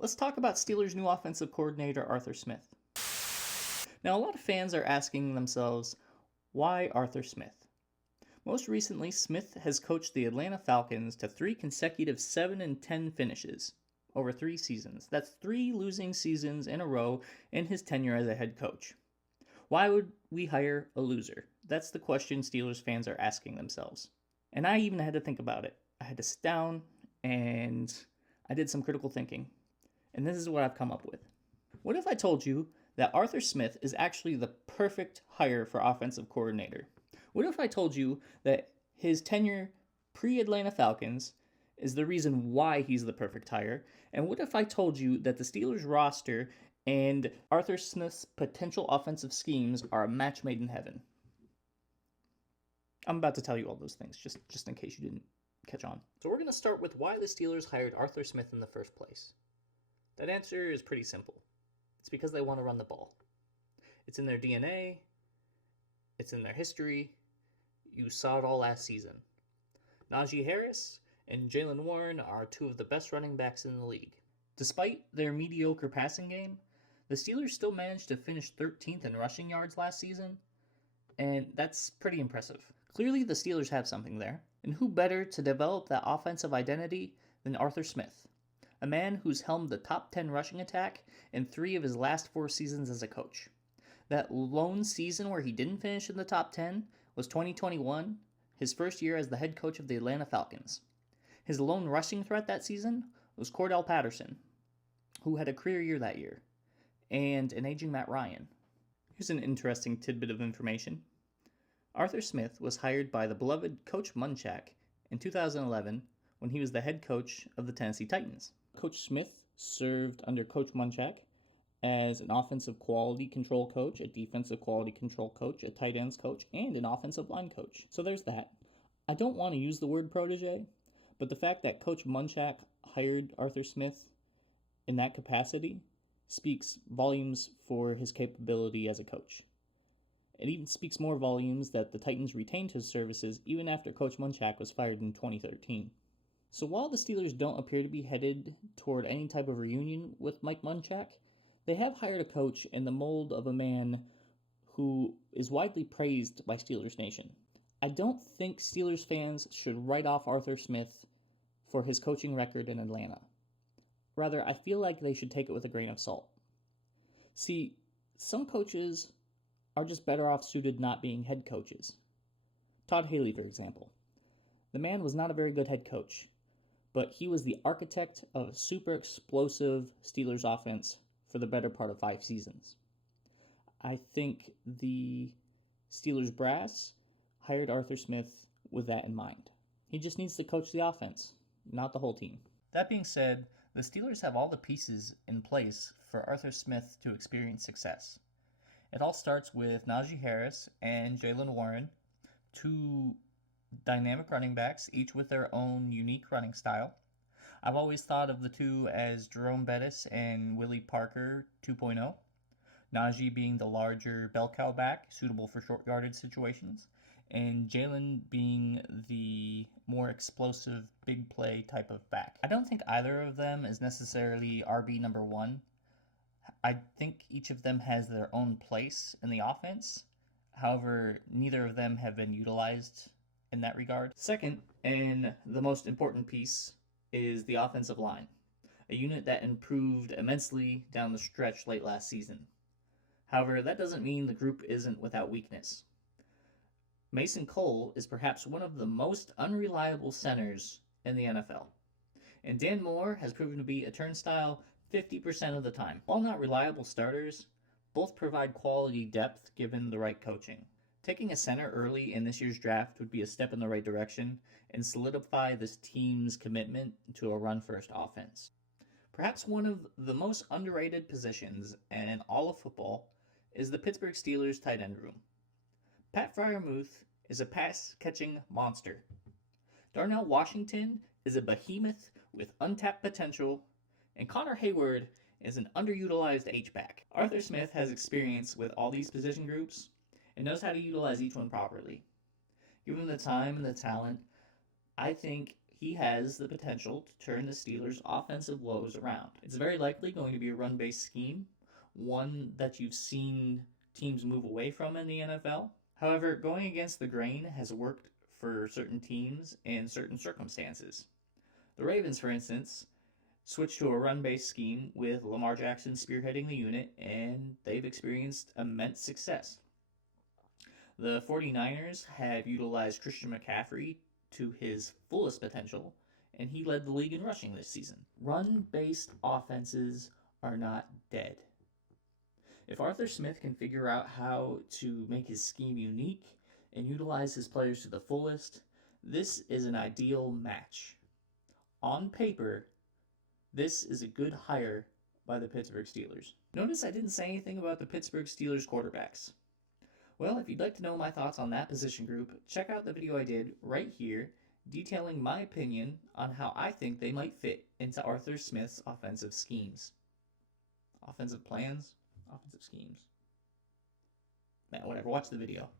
Let's talk about Steelers' new offensive coordinator, Arthur Smith. Now, a lot of fans are asking themselves, why Arthur Smith? Most recently, Smith has coached the Atlanta Falcons to 3 consecutive 7-10 finishes over 3 seasons. That's 3 losing seasons in a row in his tenure as a head coach. Why would we hire a loser? That's the question Steelers fans are asking themselves. And I even had to think about it. I had to sit down and I did some critical thinking. And this is what I've come up with. What if I told you that Arthur Smith is actually the perfect hire for offensive coordinator? What if I told you that his tenure pre-Atlanta Falcons is the reason why he's the perfect hire? And what if I told you that the Steelers roster and Arthur Smith's potential offensive schemes are a match made in heaven? I'm about to tell you all those things, just in case you didn't catch on. So we're going to start with why the Steelers hired Arthur Smith in the first place. That answer is pretty simple. It's because they want to run the ball. It's in their DNA. It's in their history. You saw it all last season. Najee Harris and Jaylen Warren are 2 of the best running backs in the league. Despite their mediocre passing game, the Steelers still managed to finish 13th in rushing yards last season, and that's pretty impressive. Clearly, the Steelers have something there, and who better to develop that offensive identity than Arthur Smith, a man who's helmed the top 10 rushing attack in 3 of his last 4 seasons as a coach. That lone season where he didn't finish in the top 10 was 2021, his first year as the head coach of the Atlanta Falcons. His lone rushing threat that season was Cordell Patterson, who had a career year that year, and an aging Matt Ryan. Here's an interesting tidbit of information. Arthur Smith was hired by the beloved Coach Munchak in 2011 when he was the head coach of the Tennessee Titans. Coach Smith served under Coach Munchak as an offensive quality control coach, a defensive quality control coach, a tight ends coach, and an offensive line coach. So there's that. I don't want to use the word protege, but the fact that Coach Munchak hired Arthur Smith in that capacity speaks volumes for his capability as a coach. It even speaks more volumes that the Titans retained his services even after Coach Munchak was fired in 2013. So while the Steelers don't appear to be headed toward any type of reunion with Mike Munchak, they have hired a coach in the mold of a man who is widely praised by Steelers Nation. I don't think Steelers fans should write off Arthur Smith for his coaching record in Atlanta. Rather, I feel like they should take it with a grain of salt. See, some coaches are just better off suited not being head coaches. Todd Haley, for example. The man was not a very good head coach, but he was the architect of a super explosive Steelers offense for the better part of 5 seasons. I think the Steelers brass hired Arthur Smith with that in mind. He just needs to coach the offense, not the whole team. That being said, the Steelers have all the pieces in place for Arthur Smith to experience success. It all starts with Najee Harris and Jaylen Warren, 2 dynamic running backs, each with their own unique running style. I've always thought of the 2 as Jerome Bettis and Willie Parker 2.0. Najee being the larger bell cow back, suitable for short yardage situations, and Jaylen being the more explosive, big play type of back. I don't think either of them is necessarily RB number 1. I think each of them has their own place in the offense. However, neither of them have been utilized in that regard. Second, and the most important piece, is the offensive line, a unit that improved immensely down the stretch late last season. However, that doesn't mean the group isn't without weakness. Mason Cole is perhaps one of the most unreliable centers in the NFL, and Dan Moore has proven to be a turnstile 50% of the time. While not reliable starters, both provide quality depth given the right coaching. Taking a center early in this year's draft would be a step in the right direction and solidify this team's commitment to a run-first offense. Perhaps one of the most underrated positions in all of football is the Pittsburgh Steelers tight end room. Pat Freiermuth is a pass-catching monster. Darnell Washington is a behemoth with untapped potential, and Connor Hayward is an underutilized H-back. Arthur Smith has experience with all these position groups and knows how to utilize each one properly. Given the time and the talent, I think he has the potential to turn the Steelers' offensive woes around. It's very likely going to be a run-based scheme, one that you've seen teams move away from in the NFL. However, going against the grain has worked for certain teams in certain circumstances. The Ravens, for instance, switched to a run-based scheme with Lamar Jackson spearheading the unit, and they've experienced immense success. The 49ers have utilized Christian McCaffrey to his fullest potential, and he led the league in rushing this season. Run-based offenses are not dead. If Arthur Smith can figure out how to make his scheme unique and utilize his players to the fullest, this is an ideal match. On paper, this is a good hire by the Pittsburgh Steelers. Notice I didn't say anything about the Pittsburgh Steelers quarterbacks. Well, if you'd like to know my thoughts on that position group, check out the video I did right here detailing my opinion on how I think they might fit into Arthur Smith's offensive schemes. Offensive plans, offensive schemes. Man, whatever, watch the video.